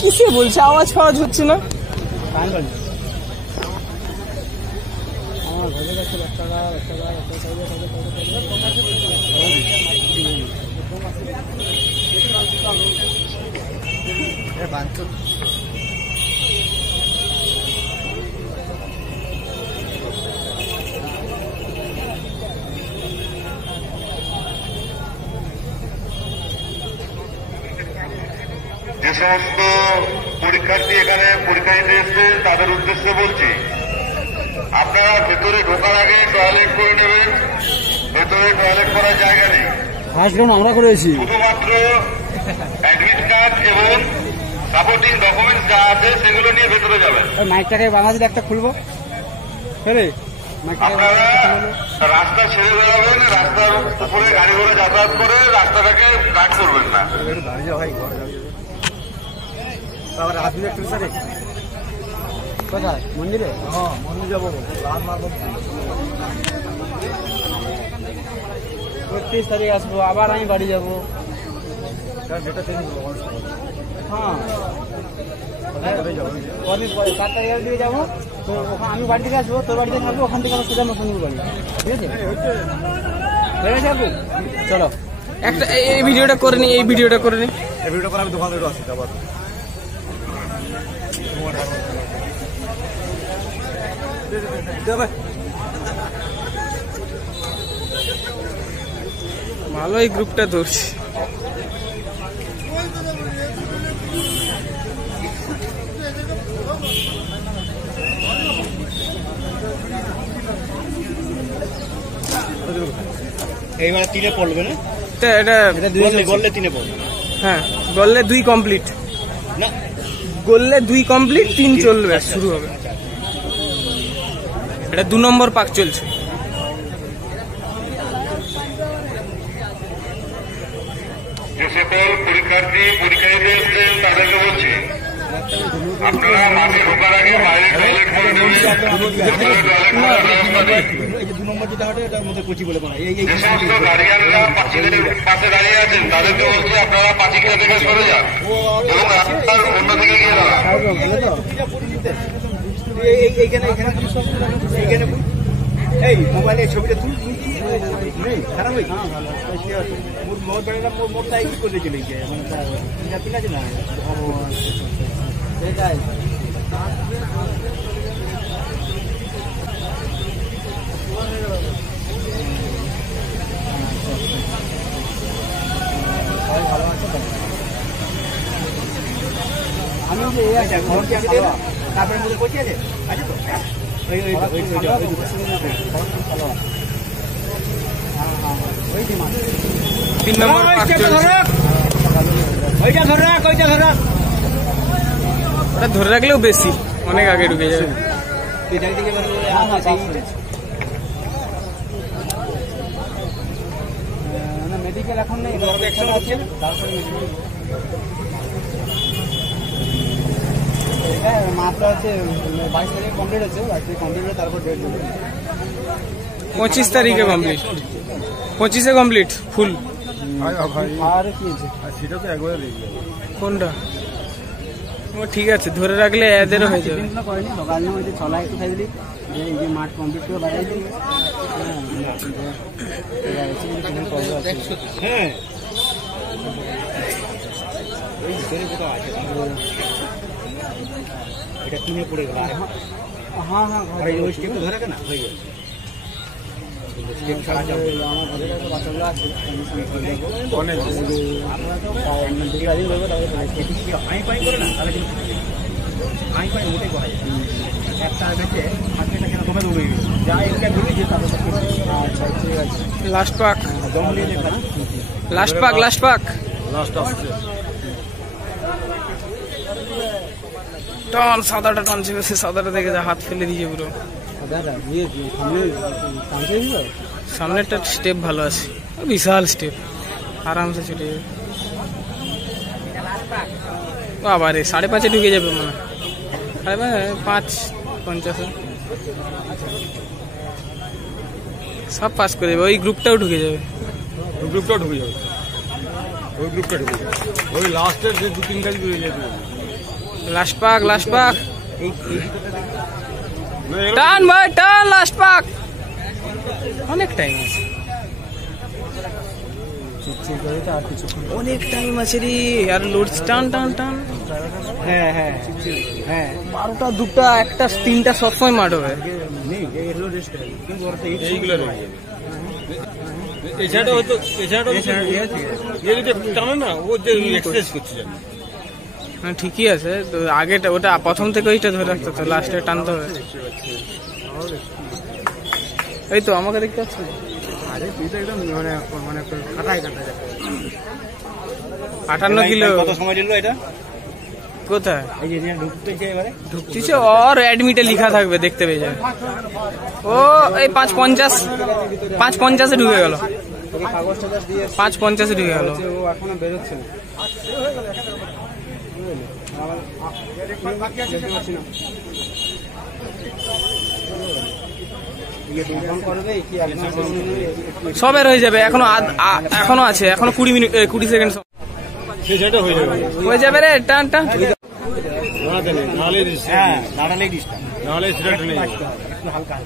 কিসে বলছে? আওয়াজ ফাওয়াজ হচ্ছে না। যে সমস্ত পরীক্ষার্থী এখানে পরীক্ষা দিতে এসছেন তাদের উদ্দেশ্যে বলছি, আপনারা ভেতরে ঢোকার আগে টয়লেট করে নেবেন। ভেতরে টয়লেট করার জায়গা নেই। আমরা করেছি, শুধুমাত্র অ্যাডমিট কার্ড এবং সাপোর্টিং ডকুমেন্টস যা আছে সেগুলো নিয়ে ভেতরে যাবেন। মাইকটাকে বাংলাদেশ একটা খুলবো। আপনারা রাস্তা ছেড়ে বেড়াবেন, রাস্তার উপরে গাড়ি ঘোড়া যাতায়াত করে রাস্তাটাকে গার্ড করবেন না। কোথায়? মন্দিরে? হ্যাঁ, মন্দির যাবো। 31 তারিখ আসবো, আবার আমি বাড়ি যাবো। হ্যাঁ, 7 তারিখের দিকে যাবো। তো ওখানে আমি বাড়ি থেকে আসবো, তোর বাড়িতে থাকবো, ওখান থেকে আমার সোজা মসুন্দপুর বাড়ি। ঠিক আছে? হয়ে যাবো। চলো একটা এই ভিডিওটা করে নি, এই ভিডিওটা করে নি। এই ভিডিওটা করে আমি দোকানে আসছি আবার। ভালো এই গ্রুপটা ধরছি। এইবার 3 পড়বে না? এটা গোল্লে 3 পড়বে। হ্যাঁ, গোল্লে 2 কমপ্লিট না, গোল্লে 2 কমপ্লিট, 3 চলবে, শুরু হবে। এটা 2 নম্বর পাক চলছে। যে সকল পরীক্ষার্থী পরীক্ষা দিতে এসছেন তাদেরকে বলছি, আপনারা মাঠে ঢোকার আগে বাইরে টয়লেট করে নেবেন। যে সমস্ত গার্ডিয়ানরা পাশে দাঁড়িয়ে আছেন তাদেরকে বলছি, আপনারা পাঁচিকিয়া থেকে সরে যান এবং রাস্তার অন্যদিকে গিয়ে দাঁড়ান। এই মোবাইলের ছবিটা তুল, খারাপ হয়েছে। মোটটা কি করে চলে গিয়ে ঠিক আছে না? সেটাই। আমি তারপরে মধ্যে করছি আছে আছে তো? তিন নম্বর পাক চলছে। ওটা ধরে রাখলেও বেশি, অনেক আগে ঢুকে যাবে। মেডিকেল এখন নেই, মাত্রা হচ্ছে 22 তারিখে কমপ্লিট হচ্ছে, কমপ্লিট হলে তারপর ডেট দেবে। 25 তারিখে কমপ্লিট, 25-এ কমপ্লিট ফুল। আর কি আছে সেটা তো একবারে কোনটা? ও ঠিক আছে, ধরে রাখলে এদেরও হয়ে যাবে। করেনি সকাল ওই যে ছলা একটু খাই দিলি, এই যে মাঠ কমপ্লিট করে বাড়াই দিই। হ্যাঁ, এটা কিনে পড়ে গেল। হ্যাঁ হ্যাঁ, ওই স্টেপ তো ধরে না হয়ে গেছে। আমার ঘরের কাছে বাচ্চাগুলো আছে, অনেক আমরা তো দিদি বলবো তাহলে আই পাই করে না, তাহলে কিন্তু আই পাই মোটেই করা যায়। একটা গেছে আজকে কেন কমে দেবো, যা একটা বলি যে তাদের আচ্ছা ঠিক আছে। লাস্ট পাক, দম নিয়ে দেখা না, লাস্ট পাক, লাস্ট পাক, লাস্ট আসছে। টন সাদাটা টানছে, সে সাদাটা দেখে যা হাত ফেলে দিয়েছে পুরো। সামনেরটা স্টেপ ভালো আছে, বিশাল স্টেপ, আরামসে ছুটে যাবে। বাবা রে, 5:30 ঢুকে যাবে মনে হয়, 5:50 সব পাস করে যাবে। ওই গ্রুপটাও ঢুকে যাবে, গ্রুপটাও ঢুকে যাবে। ওই গ্রুপটা ঢুকে ওই লাস্টের যে 2-3 গাড়ি রয়ে যাবে। লাস্ট পাক টান ভাই টান, লাস্ট পাক। অনেক টাইম আছে, অনেক টাইম আছে রে। আর লোড টান টান টান। হ্যাঁ হ্যাঁ হ্যাঁ 12টা 2টা 1টা 3টা সবসময় মাঠ হবে। নেই এগুলো রেস্ট হবে কিন্তু ওরা তো এইগুলো রয়ে যাবে। এছাড়া হয়তো টানে না, ও যে এক্সারসাইজ করছে জানি। হ্যাঁ ঠিকই আছে, তো আগেটা ওটা প্রথম থেকে ওইটা ধরে রাখতে তো লাস্টে টানতে হবে। এই তো আমাকে দেখতে পাচ্ছি। আরে তুই তো একদম মানে মানে কাটাই 58 কিলো। কত সময় দিল এটা? কোথায় এই যে ঢুকতেছে এবারে ঢুকতিছে, ওর অ্যাডমিটে লেখা থাকবে, দেখতে পেয়ে যাবে। ও এই 5:50 এ ঢুকে গেল, তোকে কাগজ টাগজ দিয়ে 5:50 এ ঢুকে গেল। ও এখনো বেরোচ্ছে না। এখন করবে কি একদম সবের হয়ে যাবে, এখনো আছে, এখনো 20 মিনিট 20 সেকেন্ড সেটা হয়ে যাবে, হয়ে যাবে রে। টান টান নাহলে ডিস্টার্ব, নাহলে সেটা টেনে যাবে। হালকা